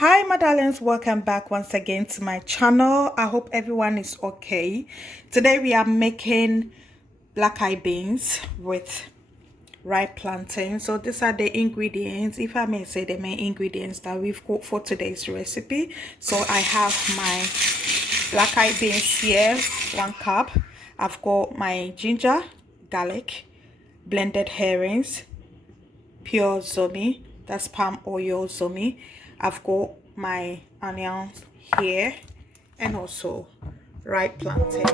Hi my darlings, welcome back once again to my channel. I hope everyone is okay. Today we are making black eye beans with ripe plantain. So these are the ingredients, if I may say, the main ingredients that we've got for today's recipe. So I have my black eye beans here, 1 cup. I've got my ginger, garlic, blended herrings, pure zomi, that's palm oil zomi. I've got my onions here and also ripe plantain.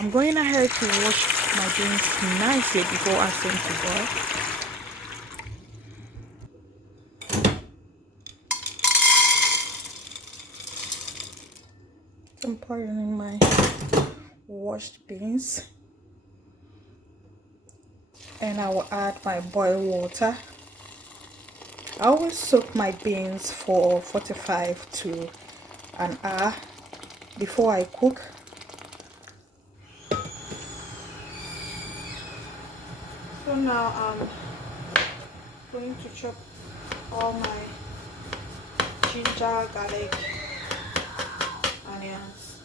I'm going ahead to wash my beans nicely before I send to boil. So I'm pouring in my washed beans and I will add my boiled water. I always soak my beans for 45 to an hour before I cook. So now I'm going to chop all my ginger, garlic, onions,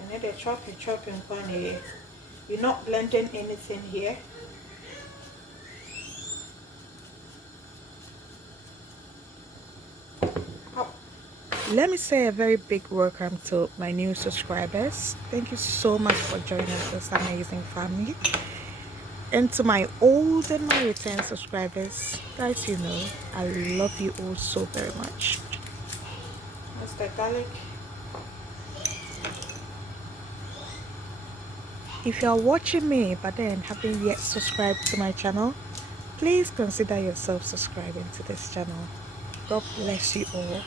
and then the chop you chop in one here. You're not blending anything here. Let me say a very big welcome to my new subscribers. Thank you so much for joining this amazing family. And to my old and my return subscribers, guys, you know I love you all so very much. That's the garlic. If you are watching me but then haven't yet subscribed to my channel, please consider yourself subscribing to this channel. God bless you all.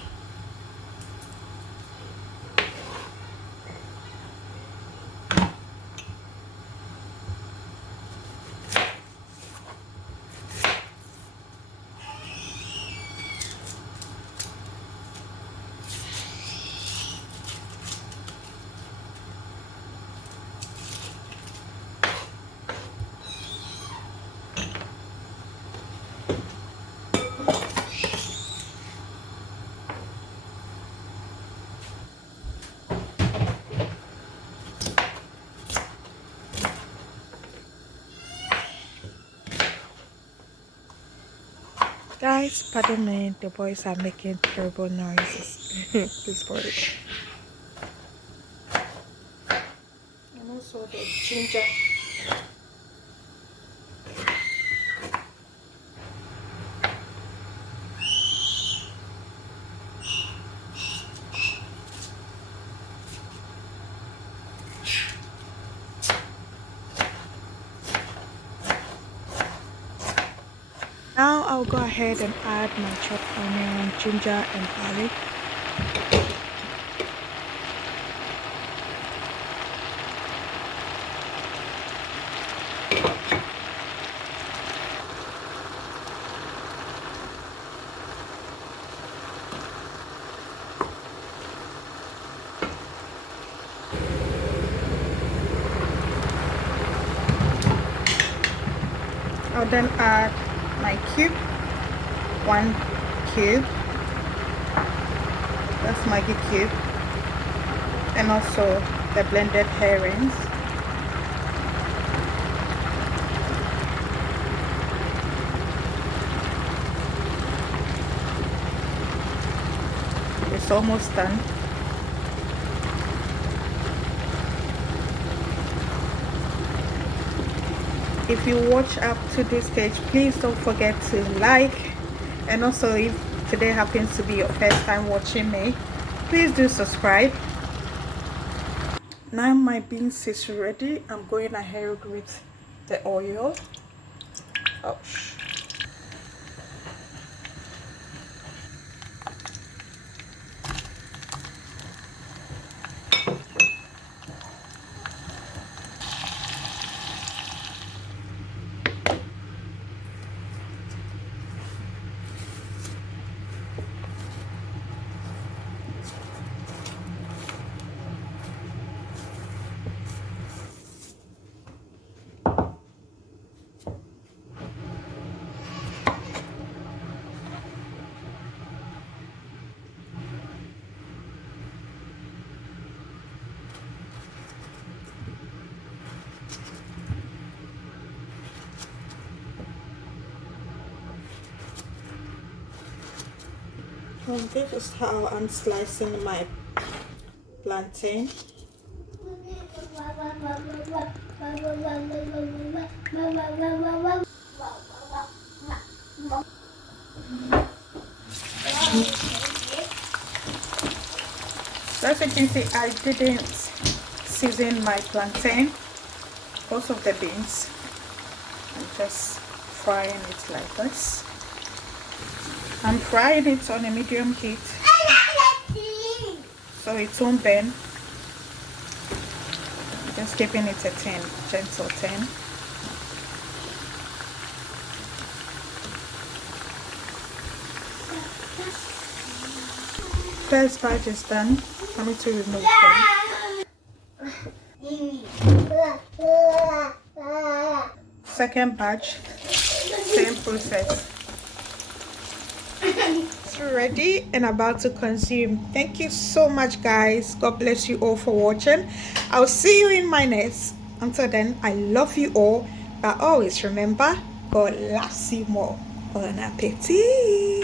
Guys, pardon me, the boys are making terrible noises. This boy. And also the ginger. Now I'll go ahead and add my chopped onion, ginger and garlic. I'll then add my cube, 1 cube, that's Maggi cube, and also the blended herrings. It's almost done. If you watch up to this stage, please don't forget to like, and also if today happens to be your first time watching me, please do subscribe. Now my beans is ready. I'm going ahead with the oil. Ouch. This is how I'm slicing my plantain. So as you can see, I didn't season my plantain because of the beans. I'm just frying it like this. I'm frying it on a medium heat so it won't burn. Just keeping it a gentle 10. First batch is done. I'm going to remove them. Second batch, same process. It's ready and about to consume. Thank you so much, guys. God bless you all for watching. I'll see you in my next. Until then, I love you all, but always remember, God loves you more. Bon appetit.